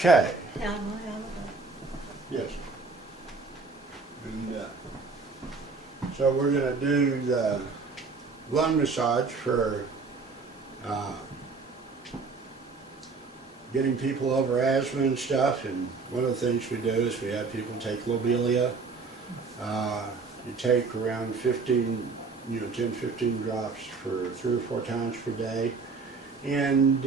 Okay. Am I on Yes. And so we're going to do the lung massage for getting people over asthma and stuff. And one of the things we do is we have people take lobelia. You take around 15, 10, 15 drops for 3 or 4 times per day. And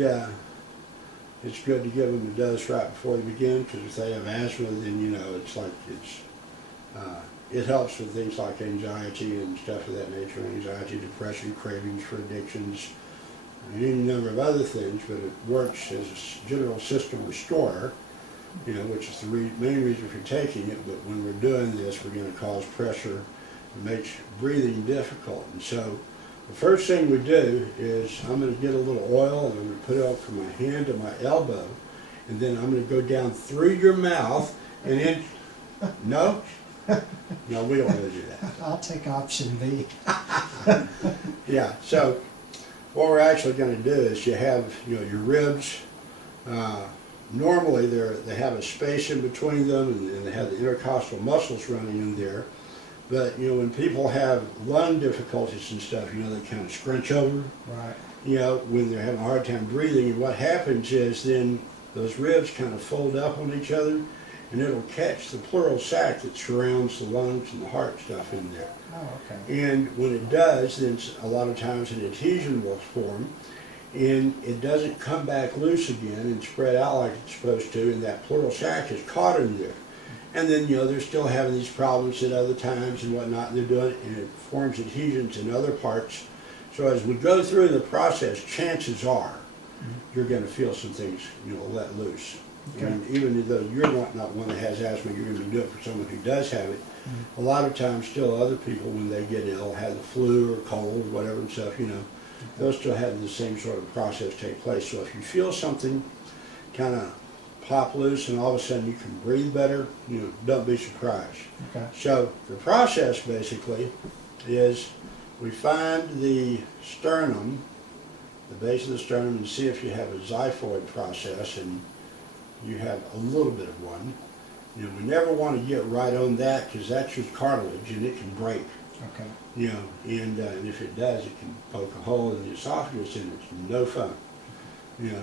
it's good to give them a dose right before they begin, because if they have asthma, then it helps with things like anxiety and stuff of that nature, anxiety, depression, cravings for addictions, and any number of other things. But it works as a general system restorer, which is the main reason for taking it. But when we're doing this, we're going to cause pressure and makes breathing difficult. And so the first thing we do is I'm going to get a little oil and I'm going to put it up from my hand to my elbow, and then I'm going to go down through your mouth and in. No? No, we don't want to do that. I'll take option B. Yeah, so what we're actually going to do is you have your ribs. Normally they have a space in between them, and they have the intercostal muscles running in there. But when people have lung difficulties and stuff, they kind of scrunch over. Right. When they're having a hard time breathing, and what happens is then those ribs kind of fold up on each other, and it'll catch the pleural sac that surrounds the lungs and the heart stuff in there. Oh, okay. And when it does, then a lot of times an adhesion will form, and it doesn't come back loose again and spread out like it's supposed to, and that pleural sac is caught in there. And then, they're still having these problems at other times and whatnot, and they're doing it, and it forms adhesions in other parts. So as we go through the process, chances are you're going to feel some things, let loose. Okay. And even though you're not one that has asthma, you're going to do it for someone who does have it. A lot of times, still other people, when they get ill, have the flu or cold or whatever and stuff, they'll still have the same sort of process take place. So if you feel something kind of pop loose and all of a sudden you can breathe better, don't be surprised. Okay. So the process basically is we find the sternum, the base of the sternum, and see if you have a xiphoid process, and you have a little bit of one. We never want to get right on that, because that's just cartilage and it can break. Okay. And if it does, it can poke a hole in the esophagus, and it's no fun.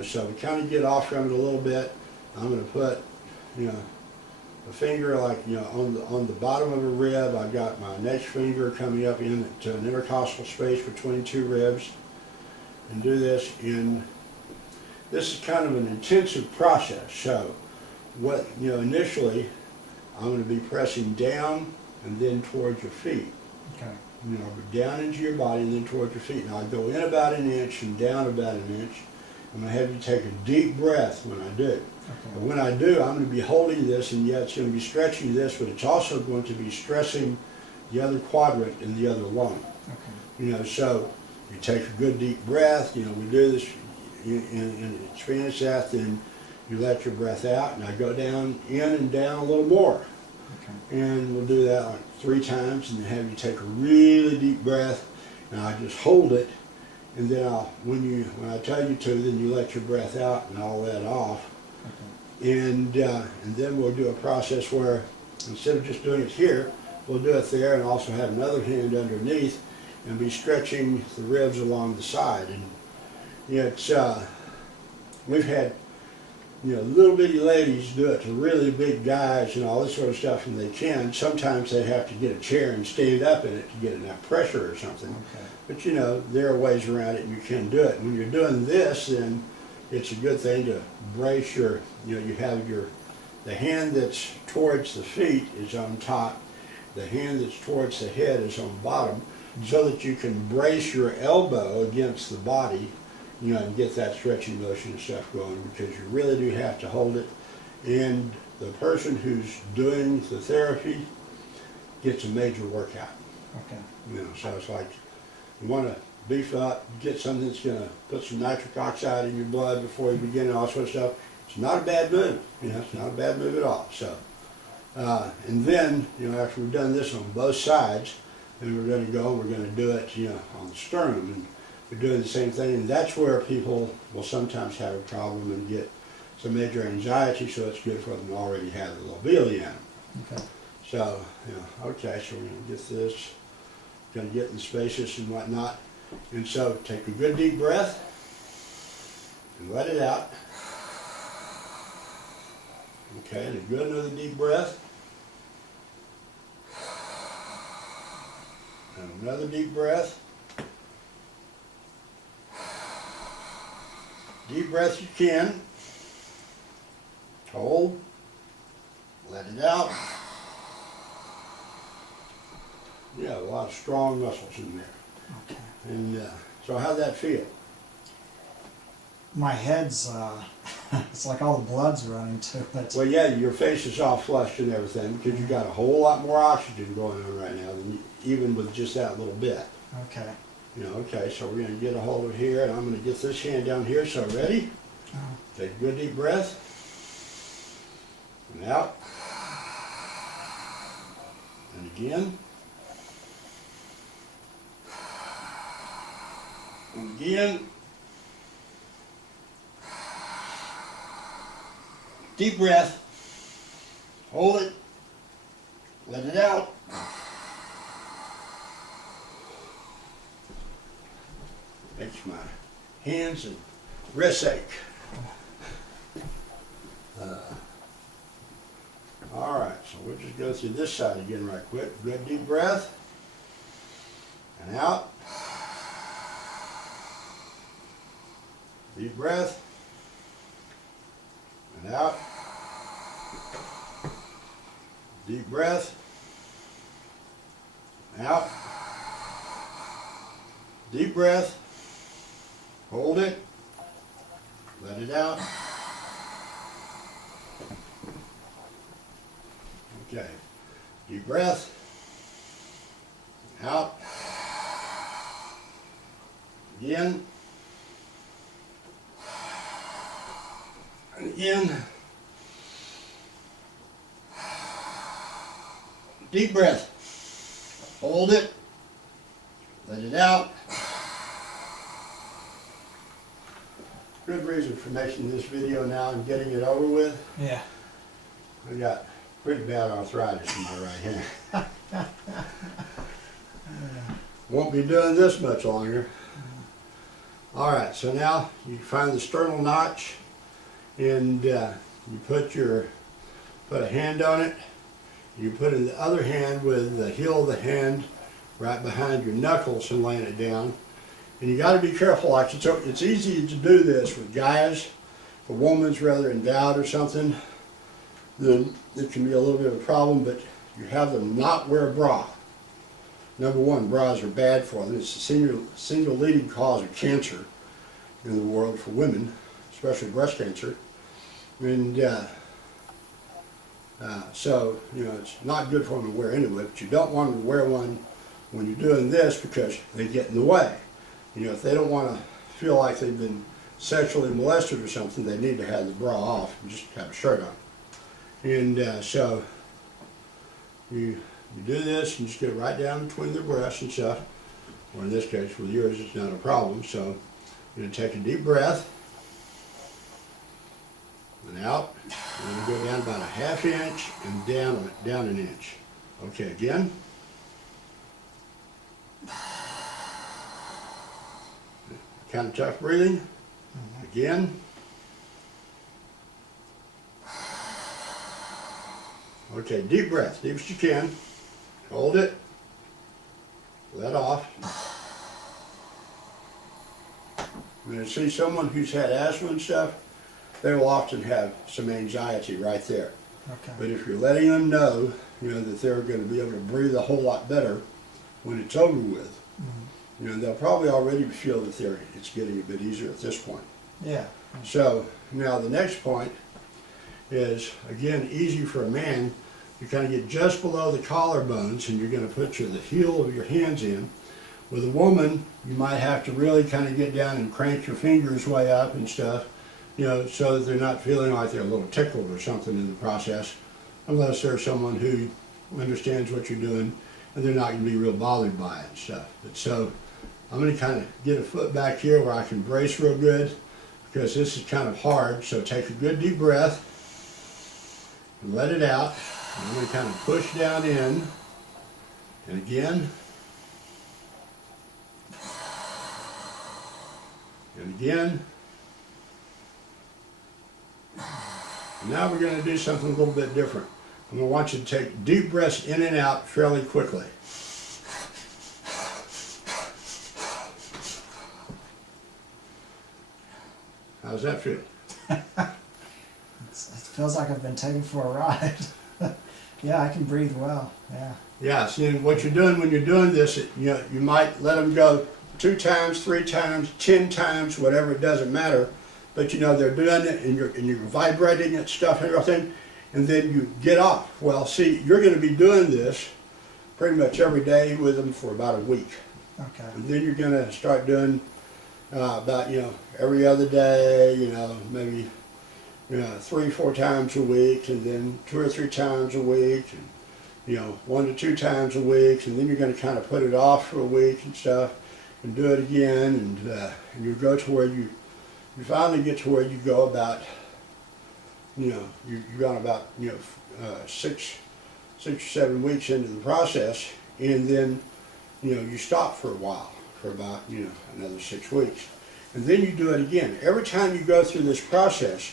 So we kind of get off from it a little bit. I'm going to put, a finger like, on the bottom of a rib. I've got my next finger coming up into an intercostal space between 2 ribs, and do this in. This is kind of an intensive process. So, initially, I'm going to be pressing down and then towards your feet. Okay. Down into your body and then towards your feet. Now I go in about 1 inch and down about 1 inch. I'm going to have you take a deep breath when I do. Okay. And when I do, I'm going to be holding this, and it's going to be stretching this, but it's also going to be stressing the other quadrant and the other lung. Okay. So you take a good deep breath. We do this in Spanish that, then you let your breath out, and I go down, in and down a little more. Okay. And we'll do that like 3 times, and then have you take a really deep breath, and I just hold it, and then when I tell you to, then you let your breath out, and I'll let off. Okay. And then we'll do a process where instead of just doing it here, we'll do it there, and also have another hand underneath, and be stretching the ribs along the side. And it's we've had little bitty ladies do it to really big guys and all this sort of stuff, and they can. Sometimes they have to get a chair and stand up in it to get enough pressure or something. Okay. But there are ways around it, and you can do it. When you're doing this, then it's a good thing to brace your, you have the hand that's towards the feet is on top, the hand that's towards the head is on bottom, so that you can brace your elbow against the body, and get that stretching motion and stuff going, because you really do have to hold it. And the person who's doing the therapy gets a major workout. Okay. So it's like you want to beef up, get something that's going to put some nitric oxide in your blood before you begin and all that sort of stuff. It's not a bad move. It's not a bad move at all. So, and then, after we've done this on both sides, then we're going to go and we're going to do it, on the sternum. And we're doing the same thing, and that's where people will sometimes have a problem and get some major anxiety, so it's good for them to already have the lobili in them. Okay. So, okay, so we're going to get this, going to get in the spaces and whatnot. And so take a good deep breath and let it out. Okay, and a good another deep breath. And another deep breath. Deep breath you can. Hold. Let it out. Yeah, a lot of strong muscles in there. Okay. And so how'd that feel? My head's, it's like all the blood's running to it. Well, yeah, your face is all flushed and everything because you got a whole lot more oxygen going on right now than even with just that little bit. Okay. Okay, so we're going to get a hold of here, and I'm going to get this hand down here. So ready? Take a good deep breath. And out. And again. And again. Deep breath. Hold it. Let it out. Makes my hands and wrists ache. All right, so we'll just go through this side again right quick. Good deep breath. And out. Deep breath. And out. Deep breath. And out. Deep breath. Hold it. Let it out. Okay. Deep breath. Out. Again. And again. Deep breath. Hold it. Let it out. Good reason for making this video now and getting it over with. Yeah. I got pretty bad arthritis in my right hand. Won't be doing this much longer. All right, so now you find the sternal notch, and you put a hand on it. You put in the other hand with the heel of the hand right behind your knuckles and laying it down. And you got to be careful. Like it's easy to do this with guys. If a woman's rather in doubt or something, then it can be a little bit of a problem. But you have them not wear a bra. Number one, bras are bad for them. It's the single leading cause of cancer in the world for women, especially breast cancer. And so it's not good for them to wear anyway. But you don't want them to wear one when you're doing this because they get in the way. If they don't want to feel like they've been sexually molested or something, they need to have the bra off and just have a shirt on. And so you do this and just get it right down between their breasts and stuff. Or in this case, with yours, it's not a problem. So you're going to take a deep breath and out. And you go down about a ½ inch and down an inch. Okay, again. Kind of tough breathing. Again. Okay, deep breath, deep as you can. Hold it. Let off. When you see someone who's had asthma and stuff, they will often have some anxiety right there. Okay. But if you're letting them know, that they're going to be able to breathe a whole lot better when it's over with, they'll probably already feel that it's getting a bit easier at this point. Yeah. So now the next point is, again, easy for a man. You kind of get just below the collarbones, and you're going to put the heel of your hands in. With a woman, you might have to really kind of get down and crank your fingers way up and stuff, so that they're not feeling like they're a little tickled or something in the process, unless there's someone who understands what you're doing and they're not going to be real bothered by it and stuff. But so I'm going to kind of get a foot back here where I can brace real good, because this is kind of hard. So take a good deep breath and let it out. And I'm going to kind of push down in, and again, and again. And now we're going to do something a little bit different. I'm going to want you to take deep breaths in and out fairly quickly. How's that feel? It feels like I've been taken for a ride. Yeah, I can breathe well. Yeah. Yeah, see, and what you're doing when you're doing this, you might let them go 2 times, 3 times, 10 times, whatever, it doesn't matter. But they're doing it, and you're vibrating and stuff and everything, and then you get off. Well, see, you're going to be doing this pretty much every day with them for about a week. Okay. And then you're going to start doing about, every other day, maybe 3-4 times a week, and then 2 or 3 times a week, and 1 to 2 times a week, and then you're going to kind of put it off for a week and stuff, and do it again, and you go to where you finally get to where you go about, you're going about 6 or 7 weeks into the process, and then you stop for a while, for about another 6 weeks, and then you do it again. Every time you go through this process,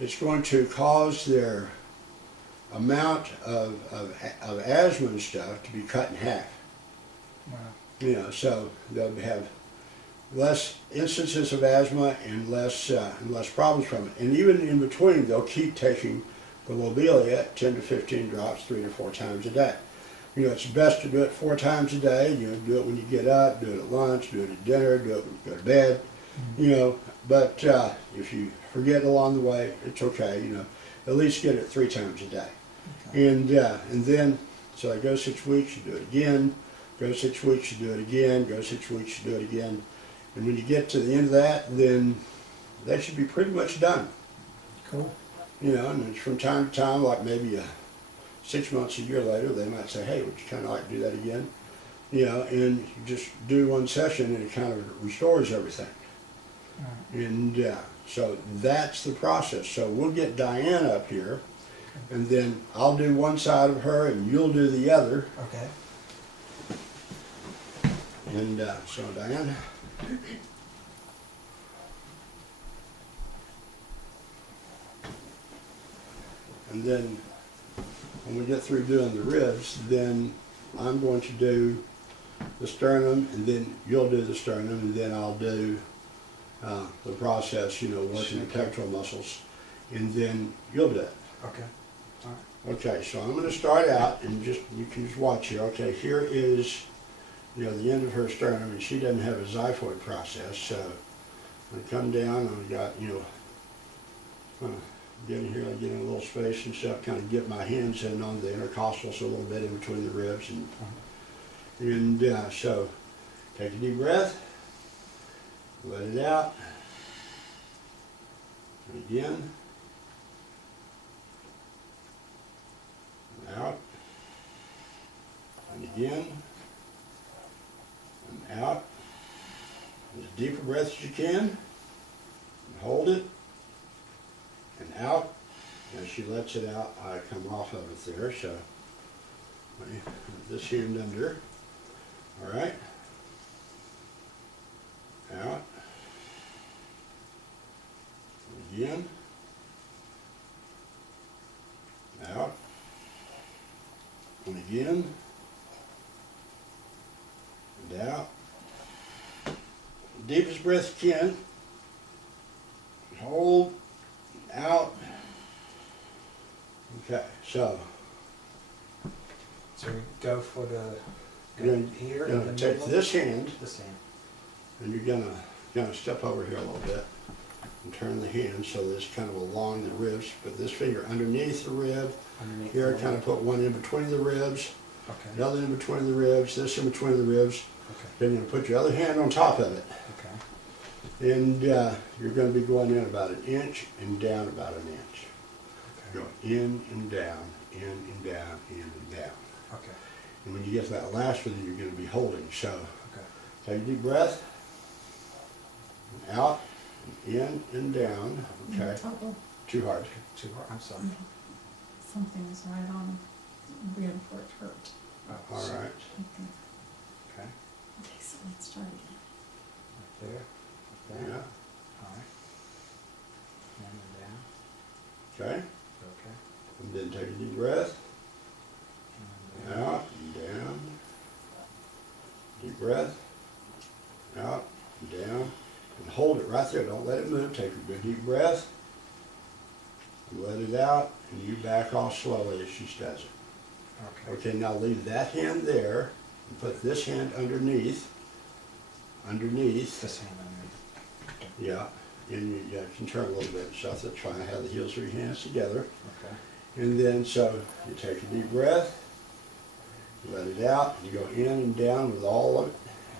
it's going to cause their amount of asthma and stuff to be cut in half. Wow. So they'll have less instances of asthma and less problems from it. And even in between, they'll keep taking the lobelia, 10 to 15 drops, 3 to 4 times a day. It's best to do it 4 times a day. Do it when you get up, do it at lunch, do it at dinner, do it when you go to bed. But if you forget along the way, it's okay. At least get it 3 times a day. Okay. And then, so I go 6 weeks, you do it again. Go 6 weeks, you do it again. Go 6 weeks, you do it again. And when you get to the end of that, then that should be pretty much done. Cool. And it's from time to time, like maybe 6 months, a year later, they might say, hey, would you kind of like to do that again? And you just do 1 session and it kind of restores everything. Right. And so that's the process. So we'll get Diane up here, and then I'll do one side of her and you'll do the other. Okay. And so Diane. And then when we get through doing the ribs, then I'm going to do the sternum, and then you'll do the sternum, and then I'll do the process, working the pectoral muscles, and then you'll do it. Okay. All right. Okay, so I'm going to start out, and you can just watch here. Okay, here is the end of her sternum, and she doesn't have a xiphoid process, so I'm going to come down, and I've got, get in here, I get in a little space and stuff, kind of get my hands in on the intercostals a little bit in between the ribs, and so take a deep breath, let it out, and again, and out, and again, and out, as deep a breath as you can, and hold it, and out. As she lets it out, I come off of it there, so this hand under, all right, out, again, out, and again, and out. Deepest breath you can, hold, out. Okay, so So we go for the you're here gonna in the take middle? this hand, This hand. and you're gonna step over here a little bit and turn the hand so that it's kind of along the ribs. Put this finger underneath the rib. Underneath Here, the kind of leg. put one in between the ribs, Okay. another in between the ribs, this in between the ribs. Okay. Then you're gonna put your other hand on top of it, Okay. and you're gonna be going in about 1 inch and down about 1 inch. Okay. Go in and down, in and down, in and down. Okay. And when you get to that last one, you're going to be holding. So Okay. take a deep breath, and out, in and down, okay? Oh, Too hard. Too hard, I'm sorry. something is right on where it hurt. Oh, All so- right. Okay, Okay, okay, so let's start again. right there, like Yeah, that. All right. And then down, okay. okay. And then take a deep breath. And then down. Out and down. Deep breath. Out and down. And hold it right there. Don't let it move. Take a good deep breath. Let it out, and you back off slowly as she does it. Okay. Okay, now leave that hand there and put this hand underneath. Underneath. This hand underneath. Yeah. And you can turn a little bit and stuff. That's fine. Have the heels of your hands together. Okay. And then so you take a deep breath. Let it out. You go in and down with all of it.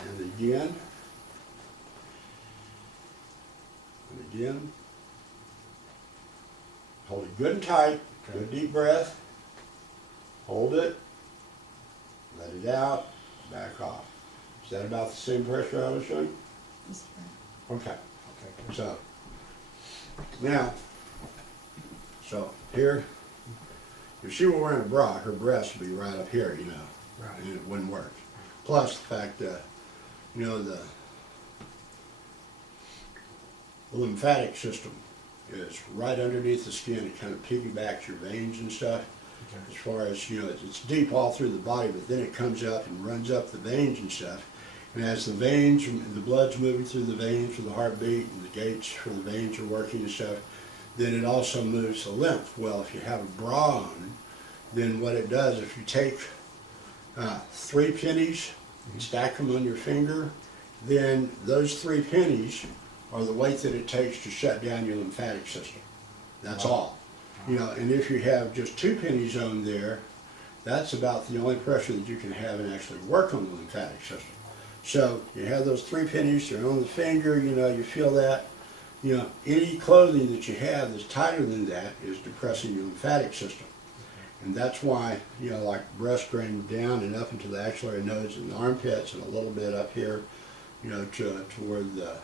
And again. And again. Hold it good and tight. Okay. Good deep breath. Hold it. Let it out. Back off. Is that about the same pressure I was showing? Just right. Okay. Okay, good. So, now, so here, if she were wearing a bra, her breast would be right up here, you know, Right. and it wouldn't work. Plus the fact that, you know, the lymphatic system is right underneath the skin. It kind of piggybacks your veins and stuff. As Okay. far as, you know, it's deep all through the body, but then it comes up and runs up the veins and stuff. And as the veins, the blood's moving through the veins for the heartbeat, and the gates for the veins are working and stuff, then it also moves the lymph. Well, if you have a bra on, then what it does, if you take 3 pennies and stack them on your finger, then those 3 pennies are the weight that it takes to shut down your lymphatic system. That's Wow. all. You know, and if you have just 2 pennies on there, that's about the only pressure that you can have and actually work on the lymphatic system. So you have those 3 pennies, they're on the finger, you know, you feel that. You know, any clothing that you have that's tighter than that is depressing your lymphatic system. And that's why, you know, like breast drain down and up into the axillary nodes and the armpits and a little bit up here, you know, to where the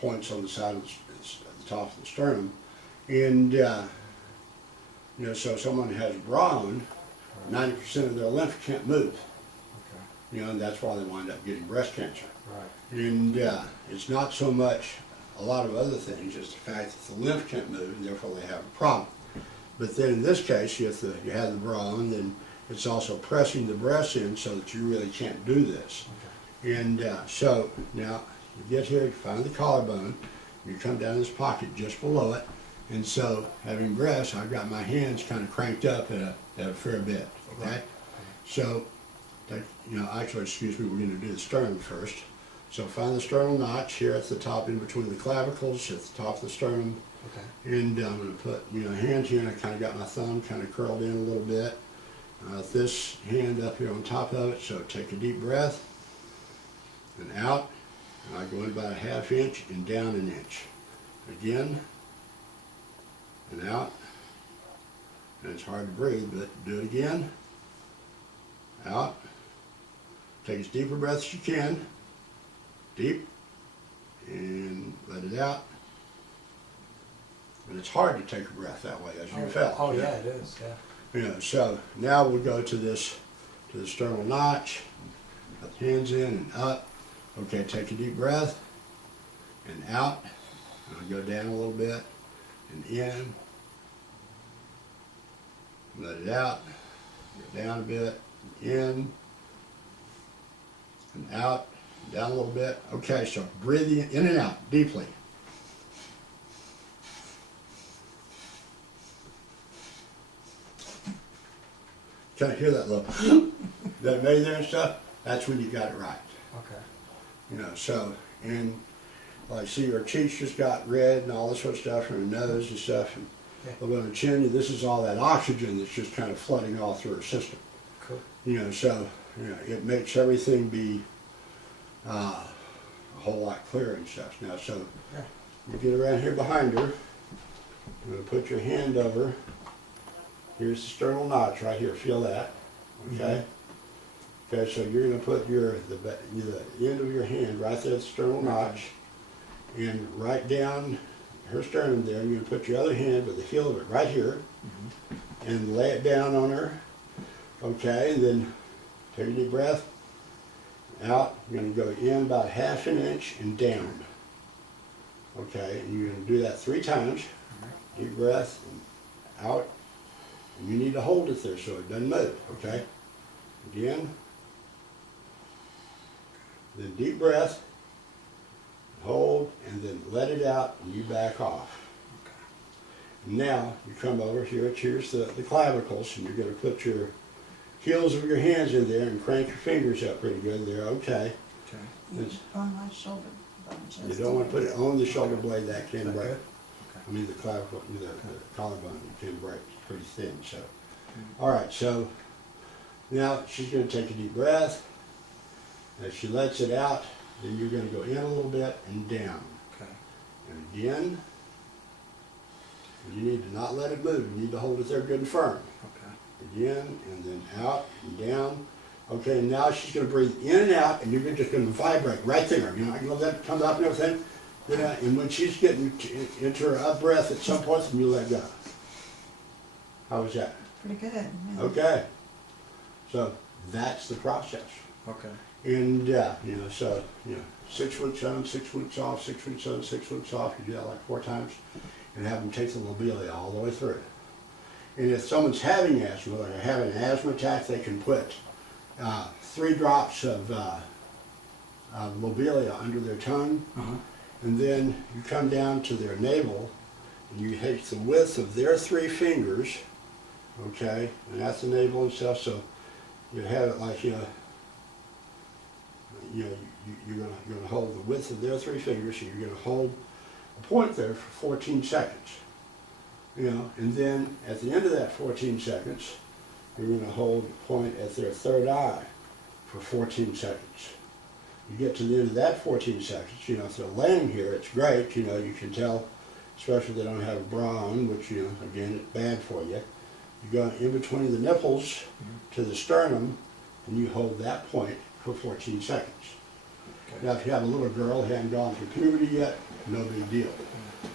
points on the side of the top of the sternum. And, you know, so if someone has a bra on, 90% of their lymph can't move. Okay. You know, and that's why they wind up getting breast cancer. Right. And it's not so much a lot of other things, it's the fact that the lymph can't move, and therefore they have a problem. But then in this case, if you have the bra on, then it's also pressing the breast in so that you really can't do this. Okay. And so now you get here, you find the collarbone, you come down this pocket just below it, and so having breasts, I've got my hands kind of cranked up at a fair bit. Okay, Right. so you know, actually, excuse me, we're going to do the sternum first. So find the sternal notch here at the top, in between the clavicles, at the top of the sternum. Okay. And I'm going to put, you know, hand here, and I kind of got my thumb kind of curled in a little bit. This hand up here on top of it, so take a deep breath, and out. And I go in about a ½ inch and down 1 inch. Again, and out. And it's hard to breathe, but do it again. Out. Take as deep a breath as you can. Deep. And let it out. And it's hard to take a breath that way, as you felt. Oh, yeah, it is, yeah. You know, so now we'll go to the sternal notch. Put the hands in and up. Okay, take a deep breath. And out. And I'll go down a little bit. And in. Let it out. Go down a bit. In. And out. Down a little bit. Okay, so breathe in and out deeply. Kind of hear that little that made there and stuff? That's when you got it right. Okay. You know, so, and like, see, her cheeks just got red and all this sort of stuff, and her nose and stuff, and Yeah. but on the chin, this is all that oxygen that's just kind of flooding all through her system. Cool. You know, so, you know, it makes everything be a whole lot clearer and stuff. Now, so, Yeah. you get around here behind her, you're gonna put your hand over, here's the sternal notch right here, feel that, okay? Okay, so you're gonna put the end of your hand right there at the sternal notch, and right down her sternum there. You're gonna put your other hand with the heel of it right here and lay it down on her. Okay, and then take a deep breath. Out. You're gonna go in about 1/2 inch and down. Okay, and you're gonna do that 3 times. Deep breath, and out. And you need to hold it there so it doesn't move, okay? Again. Then deep breath, hold, and then let it out, and you back off. Now, you come over here, here's the clavicles, and you're going to put your heels of your hands in there and crank your fingers up pretty good there, okay? Okay. It's- On my shoulder bone. You just don't want to a put it on the shoulder blade, that can Is that break. good? I mean, the clavicle, the collarbone can break, it's pretty thin, so. All right, so now she's going to take a deep breath. As she lets it out, then you're going to go in a little bit and down. Okay. And again, you need to not let it move. You need to hold it there good and firm. Okay. Again, and then out and down. Okay, now she's going to breathe in and out, and you're just going to vibrate right there. You know, I can let that come up and everything. Yeah, and when she's getting into her up breath at some point, then you let go. How was that? Pretty good. Yeah. Okay. So that's the process. Okay. And, you know, so, 6 weeks on, 6 weeks off, 6 weeks on, 6 weeks off. You do that like 4 times and have them take the lobelia all the way through. And if someone's having asthma or having an asthma attack, they can put 3 drops of lobelia under their tongue. Uh-huh. And then you come down to their navel and you take the width of their 3 fingers, okay, and that's the navel and stuff, so you have it like, you're gonna hold the width of their 3 fingers, so you're gonna hold a point there for 14 seconds, and then at the end of that 14 seconds, you're gonna hold a point at their 3rd eye for 14 seconds. You get to the end of that 14 seconds, if they're laying here, it's great, you can tell, especially if they don't have a bra on, which, again, it's bad for you. You go in between the nipples to the sternum, and you hold that point for 14 seconds. Okay. Now, if you have a little girl who hasn't gone through puberty yet, no big deal.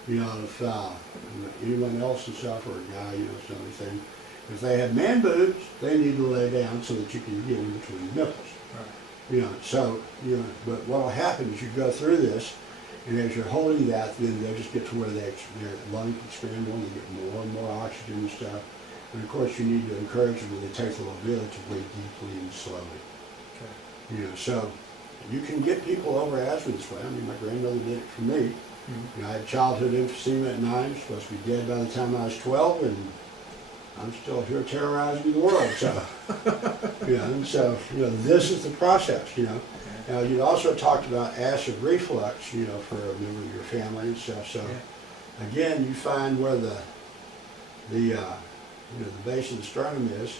If anyone else and stuff, or a guy, something, if they have man boobs, they need to lay down so that you can get in between the nipples. Right. But what will happen is you go through this, and as you're holding that, then they'll just get to where their lungs expand more, they get more and more oxygen and stuff. And of course, you need to encourage them when they take the lobilla to breathe deeply and slowly. Okay. So you can get people over asthma this way. I mean, my grandmother did it for me. Mm-hmm. I had childhood emphysema at 9, supposed to be dead by the time I was 12, and I'm still here terrorizing the world. So, and so, this is the process, Now, you also talked about acid reflux, for a member of your family and stuff. So, again, you find where the base of the sternum is,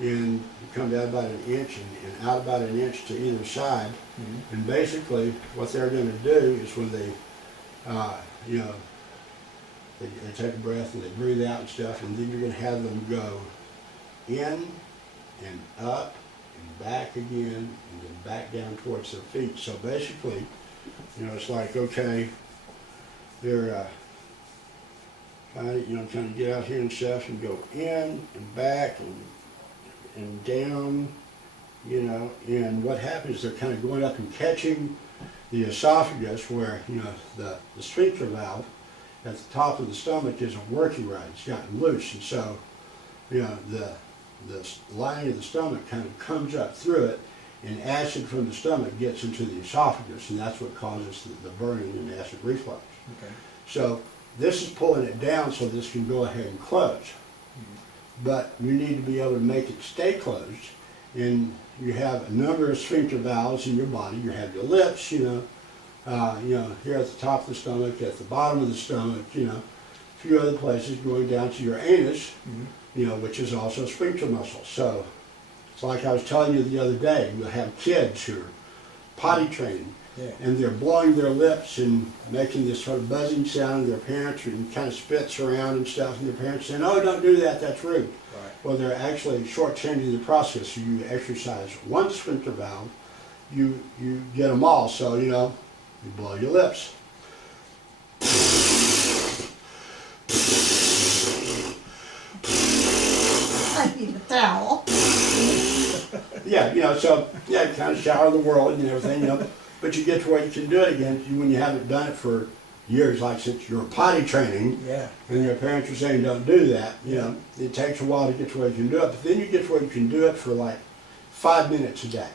and you come down about 1 inch and out about 1 inch to either side. Mm-hmm. And basically, what they're going to do is when they, they take a breath and they breathe out and stuff, and then you're going to have them go in and up and back again, and then back down towards their feet. So basically, it's like, okay, they're kind of get out here and stuff and go in and back and down, and what happens is they're kind of going up and catching the esophagus where, the sphincter valve at the top of the stomach isn't working right. It's gotten loose, and so, the lining of the stomach kind of comes up through it, and acid from the stomach gets into the esophagus, and that's what causes the burning and acid reflux. Okay. So this is pulling it down so this can go ahead and close. But you need to be able to make it stay closed, and you have a number of sphincter valves in your body. You have your lips, here at the top of the stomach, at the bottom of the stomach, a few other places going down to your anus, which is also sphincter muscle. So it's like I was telling you the other day, you have kids who are potty trained, and they're blowing their lips and making this sort of buzzing sound, and their parents and kind of spits around and stuff, and their parents saying, "Oh, don't do that, that's rude." Right. Well, they're actually shortchanging the process. So you exercise one sphincter valve, you get them all. So, you blow your lips. towel. Yeah, you know, so, yeah, you kind of shower the world and everything, you know, but you get to where you can do it again when you haven't done it for years, like since you were potty training, Yeah. and your parents were saying don't do that, you know, it takes a while to get to where you can do it, but then you get to where you can do it for like 5 minutes a day,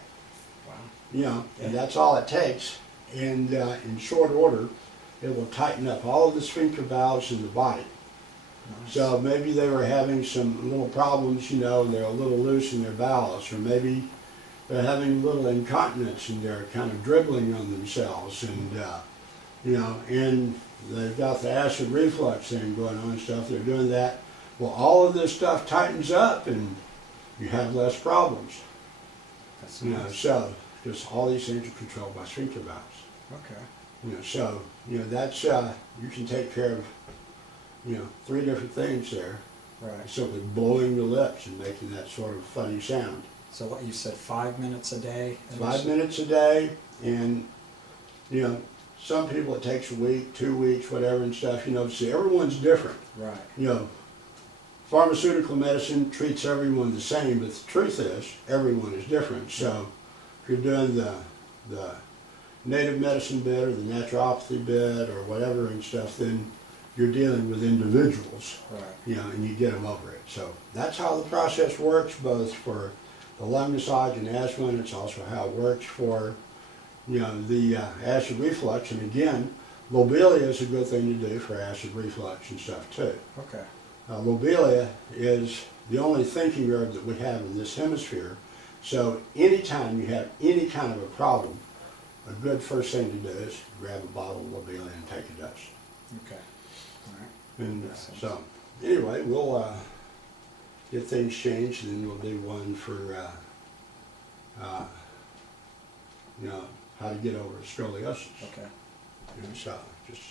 Wow. you know, and Yeah. that's all it takes. And in short order, it will tighten up all of the sphincter valves in the body. Nice. So maybe they were having some little problems, you know, and they're a little loose in their valves, or maybe they're having a little incontinence and they're kind of dribbling on themselves, and you know, and they've got the acid reflux thing going on and stuff. They're doing that. Well, all of this stuff tightens up, and you have less problems. That's You know, nice. so just all these things are controlled by sphincter valves. Okay. You know, so you know that's you can take care of, you know, 3 different things there. Right. Simply blowing the lips and making that sort of funny sound. So what you said, 5 minutes a day? 5 minutes a day, and you know, some people it takes a week, 2 weeks, whatever and stuff. You know, see, everyone's different. Right. You know, pharmaceutical medicine treats everyone the same, but the truth is, everyone is different. So, if you're doing the native medicine bit or the naturopathy bit or whatever and stuff, then you're dealing with individuals. Right. You know, and you get them over it. So that's how the process works, both for the lung massage and asthma, and it's also how it works for, you know, the acid reflux. And again, lobelia is a good thing to do for acid reflux and stuff too. Okay. Lobelia is the only thinking herb that we have in this hemisphere. So anytime you have any kind of a problem, a good first thing to do is grab a bottle of lobelia and take a dose. Okay. All right. And so, anyway, we'll get things changed, and then we'll do one for, you know, how to get over scoliosis. Okay. And so, just